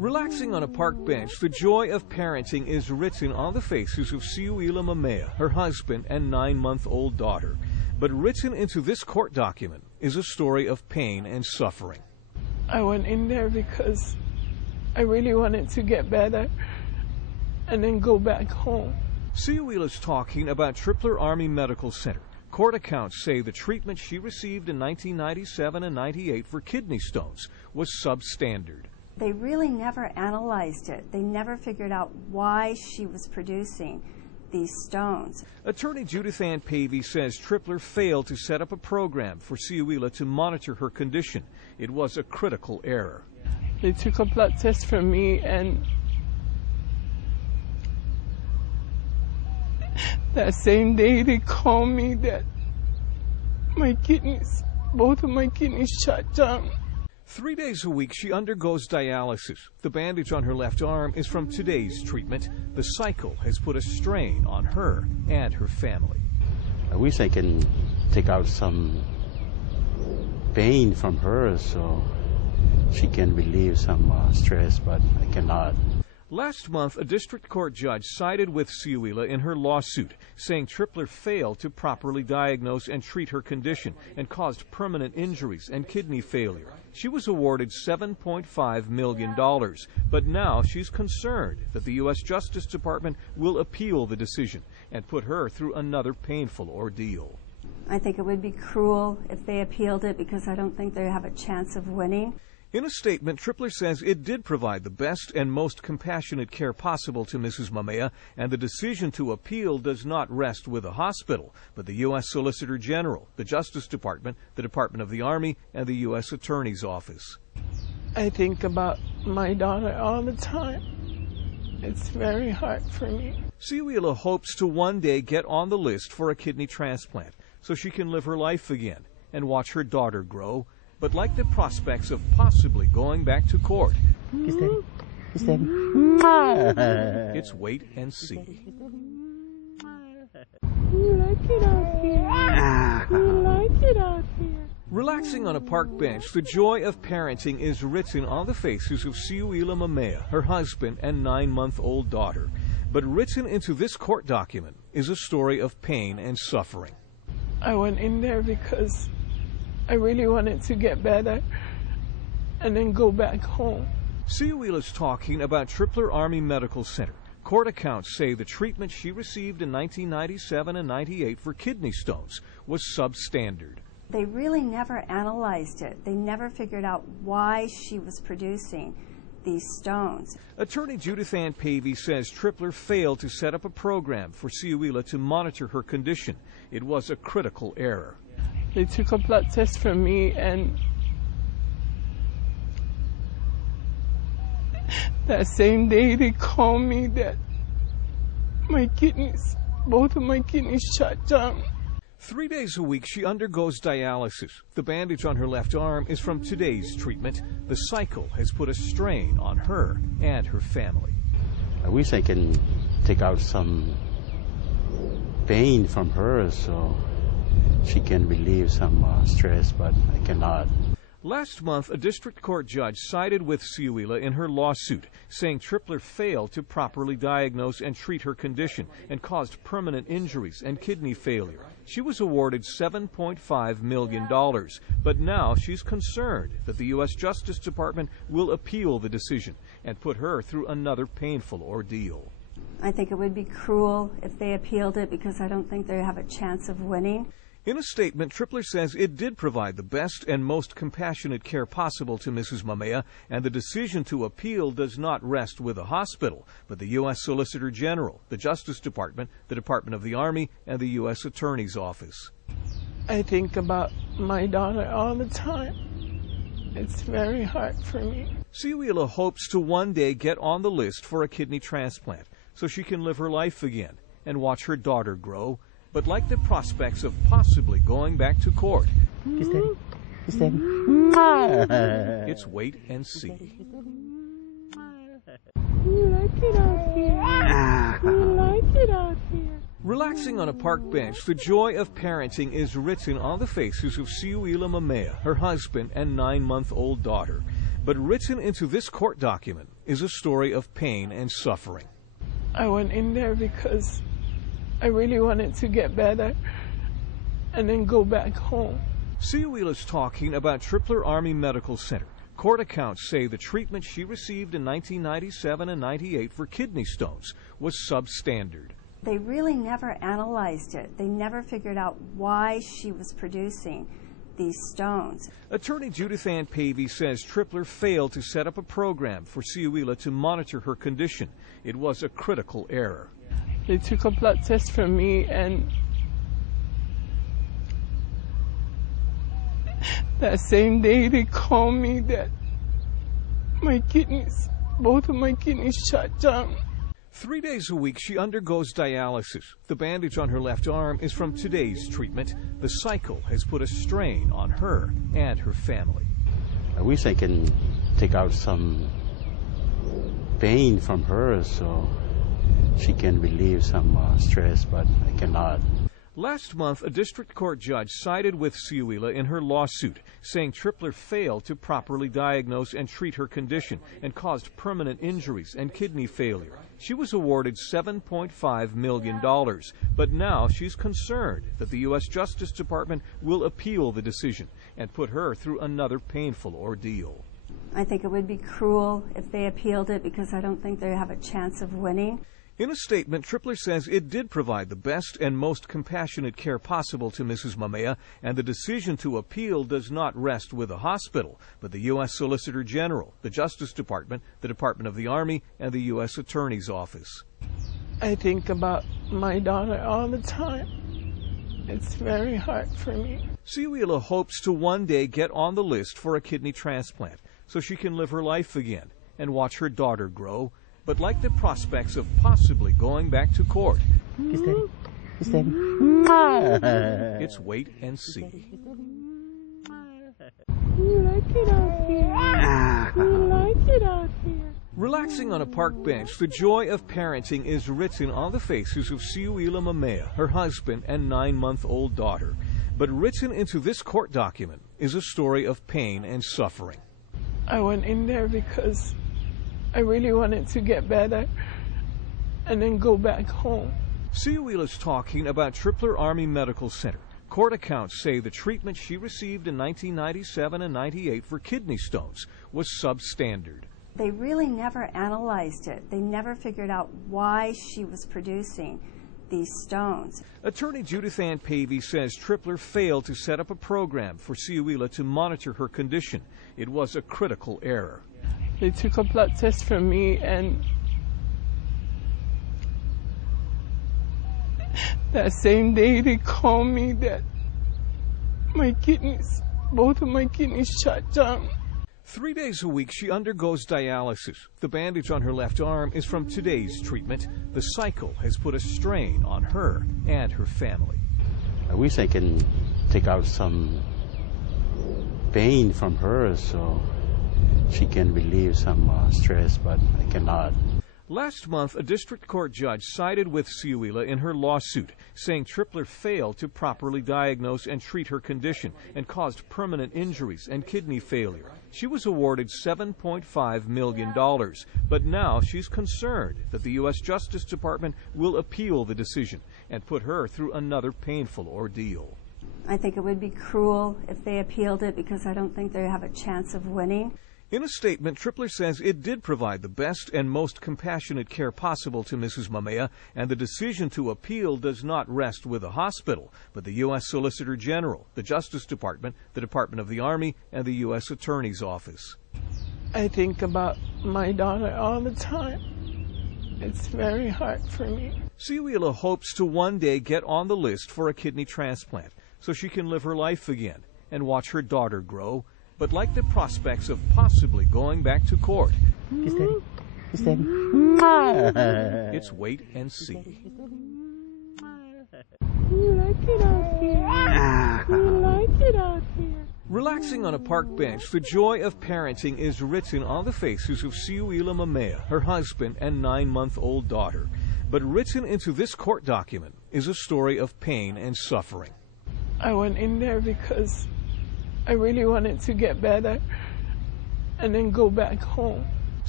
Relaxing on a park bench, the joy of parenting is written on the faces of Ciuila Mamea, her husband, and 9-month-old daughter. But written into this court document is a story of pain and suffering. I went in there because I really wanted to get better and then go back home. Ciuila's talking about Tripler Army Medical Center. Court accounts say the treatment she received in 1997 and 98 for kidney stones was substandard. They really never analyzed it. They never figured out why she was producing these stones. Attorney Judith Pavey says Tripler failed to set up a program for Ciuila to monitor her condition. It was a critical error. They took a blood test from me, and that same day they called me that my kidneys, both of my kidneys shut down. 3 days a week she undergoes dialysis. The bandage on her left arm is from today's treatment. The cycle has put a strain on her and her family. I wish I can take out some pain from her so she can relieve some stress, but I cannot. Last month, a district court judge sided with Ciuila in her lawsuit, saying Tripler failed to properly diagnose and treat her condition and caused permanent injuries and kidney failure. She was awarded $7.5 million, but now she's concerned that the U.S. Justice Department will appeal the decision and put her through another painful ordeal. I think it would be cruel if they appealed it because I don't think they have a chance of winning. In a statement, Tripler says it did provide the best and most compassionate care possible to Mrs. Mamea, and the decision to appeal does not rest with the hospital, but the U.S. Solicitor General, the Justice Department, the Department of the Army, and the U.S. Attorney's Office. I think about my daughter all the time. It's very hard for me. Ciuila hopes to one day get on the list for a kidney transplant so she can live her life again and watch her daughter grow. But like the prospects of possibly going back to court, it's wait and see. You like it out here. You like it out here. Relaxing on a park bench, the joy of parenting is written on the faces of Ciuila Mamea, her husband, and 9-month-old daughter. But written into this court document is a story of pain and suffering. I went in there because I really wanted to get better and then go back home. Ciuila's talking about Tripler Army Medical Center. Court accounts say the treatment she received in 1997 and 98 for kidney stones was substandard. They really never analyzed it. They never figured out why she was producing these stones. Attorney Judith Pavey says Tripler failed to set up a program for Ciuila to monitor her condition. It was a critical error. They took a blood test from me, and that same day they called me that my kidneys, both of my kidneys shut down. 3 days a week she undergoes dialysis. The bandage on her left arm is from today's treatment. The cycle has put a strain on her and her family. I wish I can take out some pain from her so she can relieve some stress, but I cannot. Last month, a district court judge sided with Ciuila in her lawsuit, saying Tripler failed to properly diagnose and treat her condition and caused permanent injuries and kidney failure. She was awarded $7.5 million, but now she's concerned that the U.S. Justice Department will appeal the decision and put her through another painful ordeal. I think it would be cruel if they appealed it because I don't think they have a chance of winning. In a statement, Tripler says it did provide the best and most compassionate care possible to Mrs. Mamea, and the decision to appeal does not rest with the hospital, but the U.S. Solicitor General, the Justice Department, the Department of the Army, and the U.S. Attorney's Office. I think about my daughter all the time. It's very hard for me. Ciuila hopes to one day get on the list for a kidney transplant so she can live her life again and watch her daughter grow. But like the prospects of possibly going back to court, it's wait and see. You like it out here. You like it out here. Relaxing on a park bench, the joy of parenting is written on the faces of Ciuila Mamea, her husband, and 9-month-old daughter. But written into this court document is a story of pain and suffering. I went in there because I really wanted to get better and then go back home. Siuila's talking about Tripler Army Medical Center. Court accounts say the treatment she received in 1997 and 98 for kidney stones was substandard. They really never analyzed it. They never figured out why she was producing these stones. Attorney Judith Pavey says Tripler failed to set up a program for Siuila to monitor her condition. It was a critical error. They took a blood test from me, and that same day they called me that both of my kidneys shut down. 3 days a week, she undergoes dialysis. The bandage on her left arm is from today's treatment. The cycle has put a strain on her and her family. I wish I can take out some pain from her so she can relieve some stress, but I cannot. Last month, a district court judge sided with Siuila in her lawsuit, saying Tripler failed to properly diagnose and treat her condition and caused permanent injuries and kidney failure. She was awarded $7.5 million, but now she's concerned that the U.S. Justice Department will appeal the decision and put her through another painful ordeal. I think it would be cruel if they appealed it because I don't think they have a chance of winning. In a statement, Tripler says it did provide the best and most compassionate care possible to Mrs. Mamea, and the decision to appeal does not rest with the hospital, but the U.S. Solicitor General, the Justice Department, the Department of the Army, and the U.S. Attorney's Office. I think about my daughter all the time. It's very hard for me. Siuila hopes to one day get on the list for a kidney transplant so she can live her life again and watch her daughter grow, but like the prospects of possibly going back to court, it's wait and see. You like it out here. You like it out here. Relaxing on a park bench, the joy of parenting is written on the faces of Siuila Mamea, her husband, and 9-month-old daughter. But written into this court document is a story of pain and suffering. I went in there because I really wanted to get better and then go back home. Siuila's talking about Tripler Army Medical Center. Court accounts say the treatment she received in 1997 and 98 for kidney stones was substandard. They really never analyzed it. They never figured out why she was producing these stones. Attorney Judith Pavey says Tripler failed to set up a program for Siuila to monitor her condition. It was a critical error. They took a blood test from me, and that same day they called me that both of my kidneys shut down. 3 days a week, she undergoes dialysis. The bandage on her left arm is from today's treatment. The cycle has put a strain on her and her family. I wish I can take out some pain from her so she can relieve some stress, but I cannot. Last month, a district court judge sided with Siuila in her lawsuit, saying Tripler failed to properly diagnose and treat her condition and caused permanent injuries and kidney failure. She was awarded $7.5 million, but now she's concerned that the U.S. Justice Department will appeal the decision and put her through another painful ordeal. I think it would be cruel if they appealed it because I don't think they have a chance of winning. In a statement, Tripler says it did provide the best and most compassionate care possible to Mrs. Mamea, and the decision to appeal does not rest with the hospital, but the U.S. Solicitor General, the Justice Department, the Department of the Army, and the U.S. Attorney's Office. I think about my daughter all the time. It's very hard for me. Siuila hopes to one day get on the list for a kidney transplant so she can live her life again and watch her daughter grow, but like the prospects of possibly going back to court, it's wait and see. You like it out here. You like it out here. Relaxing on a park bench, the joy of parenting is written on the faces of Siuila Mamea, her husband, and 9-month-old daughter. But written into this court document is a story of pain and suffering. I went in there because I really wanted to get better and then go back home.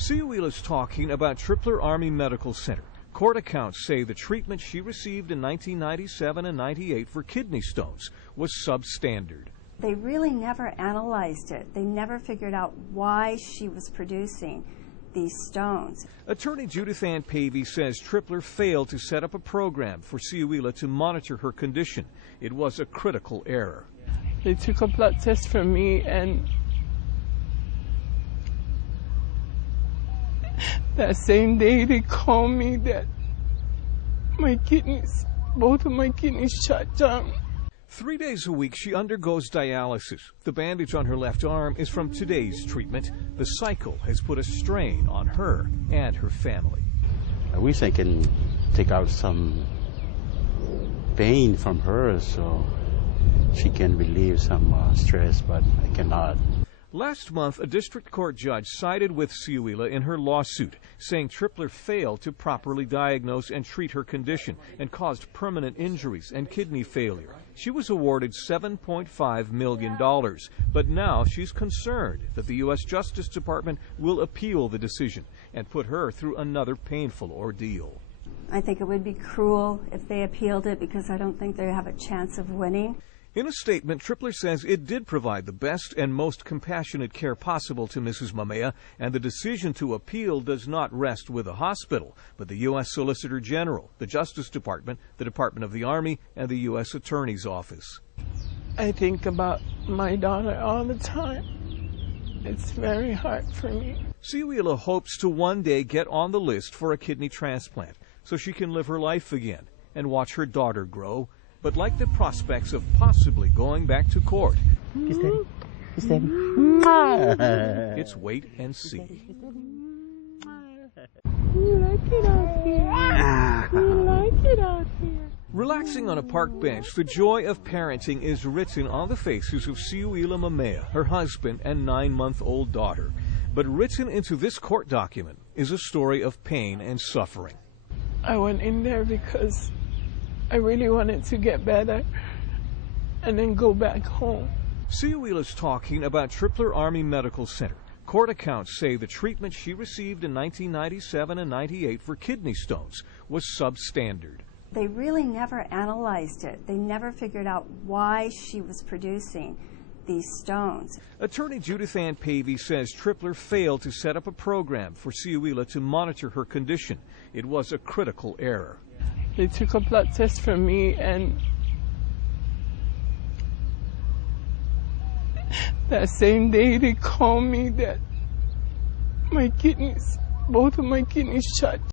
Cihuila's talking about Tripler Army Medical Center. Court accounts say the treatment she received in 1997 and 98 for kidney stones was substandard. They really never analyzed it. They never figured out why she was producing these stones. Attorney Judith Pavey says Tripler failed to set up a program for Cihuila to monitor her condition. It was a critical error. They took a blood test from me, and that same day they called me that my kidneys, both of my kidneys shut down. 3 days a week she undergoes dialysis. The bandage on her left arm is from today's treatment. The cycle has put a strain on her and her family. I wish I can take out some pain from her so she can relieve some stress, but I cannot. Last month, a district court judge sided with Cihuila in her lawsuit, saying Tripler failed to properly diagnose and treat her condition and caused permanent injuries and kidney failure. She was awarded $7.5 million, but now she's concerned that the U.S. Justice Department will appeal the decision and put her through another painful ordeal. I think it would be cruel if they appealed it because I don't think they have a chance of winning. In a statement, Tripler says it did provide the best and most compassionate care possible to Mrs. Mamea, and the decision to appeal does not rest with the hospital, but the U.S. Solicitor General, the Justice Department, the Department of the Army, and the U.S. Attorney's Office. I think about my daughter all the time. It's very hard for me. Cihuila hopes to one day get on the list for a kidney transplant so she can live her life again and watch her daughter grow, but like the prospects of possibly going back to court, it's wait and see. You like it out here? You like it out here? Relaxing on a park bench, the joy of parenting is written on the faces of Cihuila Mamea, her husband, and 9-month-old daughter. But written into this court document is a story of pain and suffering. I went in there because I really wanted to get better and then go back home. Cihuila's talking about Tripler Army Medical Center. Court accounts say the treatment she received in 1997 and 98 for kidney stones was substandard. They really never analyzed it. They never figured out why she was producing these stones. Attorney Judith Pavey says Tripler failed to set up a program for Cihuila to monitor her condition. It was a critical error. They took a blood test from me, and that same day they called me that my kidneys, both of my kidneys shut